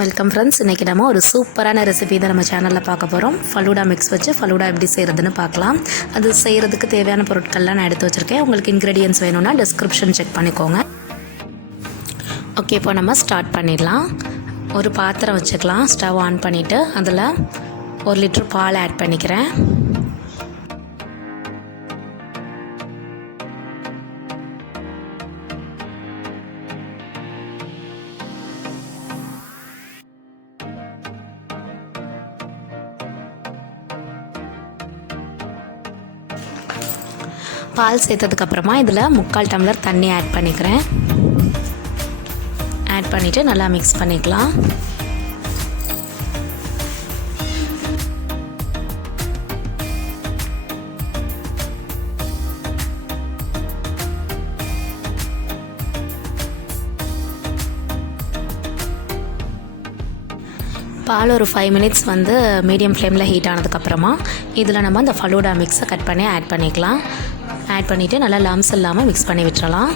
Welcome friends. இன்றைக்கி நம்ம ஒரு சூப்பரான ரெசிபி தான் நம்ம சேனலில் பார்க்க போகிறோம். ஃபலூடா மிக்ஸ் வச்சு ஃபலூடா எப்படி செய்கிறதுன்னு பார்க்கலாம். அது செய்கிறதுக்கு தேவையான பொருட்கள்லாம் நான் எடுத்து வச்சுருக்கேன். உங்களுக்கு இன்க்ரீடியன்ஸ் வேணும்னா டிஸ்கிரிப்ஷன் செக் பண்ணிக்கோங்க. ஓகே, இப்போ நம்ம ஸ்டார்ட் பண்ணிடலாம். ஒரு பாத்திரம் வச்சுக்கலாம். ஸ்டவ் ஆன் பண்ணிவிட்டு அதில் 1 லிட்டர் பால் ஆட் பண்ணிக்கிறேன். பால் சேர்த்ததுக்கப்புறமா இதில் 3/4 டம்ளர் தண்ணி ஆட் பண்ணிக்கிறேன். ஆட் பண்ணிவிட்டு நல்லா மிக்ஸ் பண்ணிக்கலாம். பால் ஒரு 5 மினிட்ஸ் மீடியம் ஃப்ளேமில் ஹீட் ஆனதுக்கப்புறமா இதில் நம்ம அந்த ஃபலூடா மிக்ஸை கட் பண்ணி ஆட் பண்ணிக்கலாம். ஆட் பண்ணிவிட்டு நல்லா லம்ஸ் இல்லாமல் மிக்ஸ் பண்ணி விட்டுறலாம்.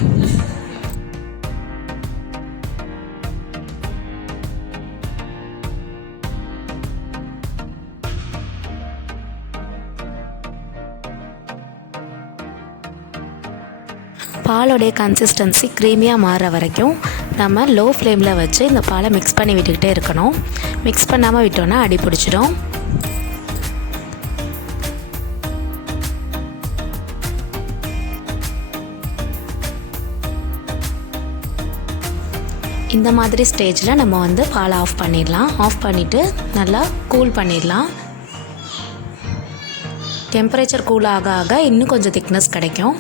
பாலோடைய கன்சிஸ்டன்சி க்ரீமியாக மாறுற வரைக்கும் நம்ம லோ ஃப்ளேமில் வச்சு இந்த பாலை மிக்ஸ் பண்ணி விட்டுக்கிட்டே இருக்கணும். மிக்ஸ் பண்ணாமல் விட்டோன்னா அடி பிடிச்சிடும். இந்த மாதிரி ஸ்டேஜில் நம்ம பாலை ஆஃப் பண்ணிடலாம். ஆஃப் பண்ணிவிட்டு நல்லா கூல் பண்ணிடலாம். டெம்பரேச்சர் கூல் ஆக ஆக இன்னும் கொஞ்சம் திக்னஸ் கிடைக்கும்.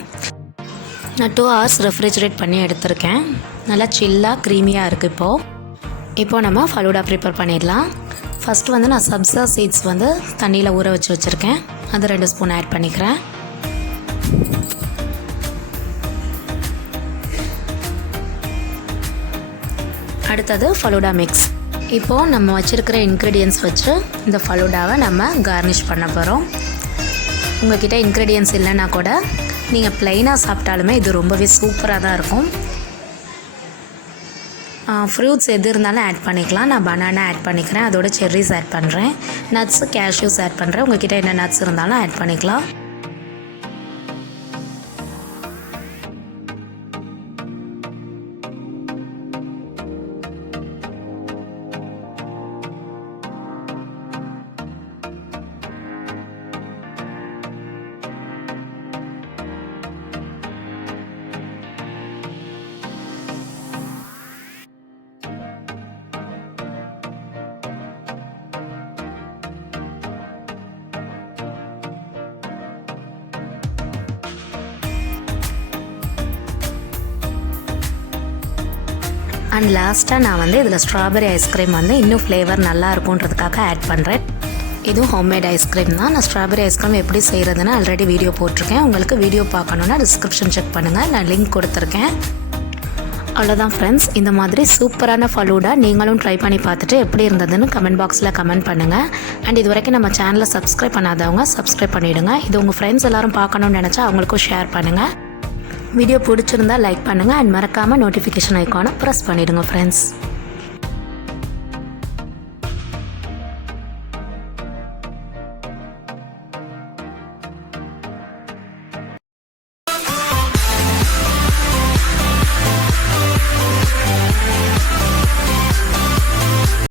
நான் 2 ஹவர்ஸ் ரெஃப்ரிஜரேட் பண்ணி எடுத்திருக்கேன். நல்லா சில்லாக க்ரீமியாக இருக்குது. இப்போது நம்ம ஃபலூடா ப்ரிப்பேர் பண்ணிடலாம். ஃபஸ்ட்டு நான் சப்ஜா சீட்ஸ் தண்ணியில் ஊற வச்சுருக்கேன். அது 2 ஸ்பூன் ஆட் பண்ணிக்கிறேன். அடுத்தது ஃபலூடா மிக்ஸ். இப்போது நம்ம வச்சுருக்கிற இன்க்ரீடியன்ஸ் வச்சு இந்த ஃபலூடாவை நம்ம கார்னிஷ் பண்ண போகிறோம். உங்கள்கிட்ட இன்க்ரீடியன்ஸ் இல்லைன்னா கூட நீங்கள் ப்ளைனாக சாப்பிட்டாலுமே இது ரொம்பவே சூப்பராக தான் இருக்கும். ஃப்ரூட்ஸ் எது இருந்தாலும் ஆட் பண்ணிக்கலாம். நான் பனானா ஆட் பண்ணிக்கிறேன். அதோட செர்ரிஸ் ஆட் பண்ணுறேன். நட்ஸு கேஷ்யூஸ் ஆட் பண்ணுறேன். உங்கள்கிட்ட என்ன நட்ஸ் இருந்தாலும் ஆட் பண்ணிக்கலாம். அண்ட் லாஸ்ட்டாக நான் இதில் ஸ்ட்ராபெரி ஐஸ்கிரீம் இன்னும் ஃப்ளேவர் நல்லா இருக்குன்றதுக்காக ஆட் பண்ணுறேன். இதுவும் ஹோம்மேட் ஐஸ்கிரீம் தான். நான் ஸ்ட்ராபெரி ஐஸ்கிரீம் எப்படி செய்கிறதுன்னு ஆல்ரெடி வீடியோ போட்டிருக்கேன். உங்களுக்கு வீடியோ பார்க்கணுன்னா டிஸ்கிரிப்ஷன் செக் பண்ணுங்கள். நான் லிங்க் கொடுத்துருக்கேன். அவ்வளோதான் ஃப்ரெண்ட்ஸ். இந்த மாதிரி சூப்பரான ஃபலூடா நீங்களும் ட்ரை பண்ணி பார்த்துட்டு எப்படி இருந்ததுன்னு கமெண்ட் பாக்ஸில் கமெண்ட் பண்ணுங்கள். அண்ட் இது வரைக்கும் நம்ம சேனலை சப்ஸ்கிரைப் பண்ணாதவங்க சப்ஸ்கிரைப் பண்ணிவிடுங்க. இது உங்கள் ஃப்ரெண்ட்ஸ் எல்லோரும் பார்க்கணுன்னு நினச்சா அவங்களுக்கும் ஷேர் பண்ணுங்கள். வீடியோ பிடிச்சிருந்தால் லைக் பண்ணுங்கள். அண்ட் மறக்காமல் நோட்டிஃபிகேஷன் ஐக்கானை ப்ரெஸ் பண்ணிவிடுங்க ஃப்ரெண்ட்ஸ்.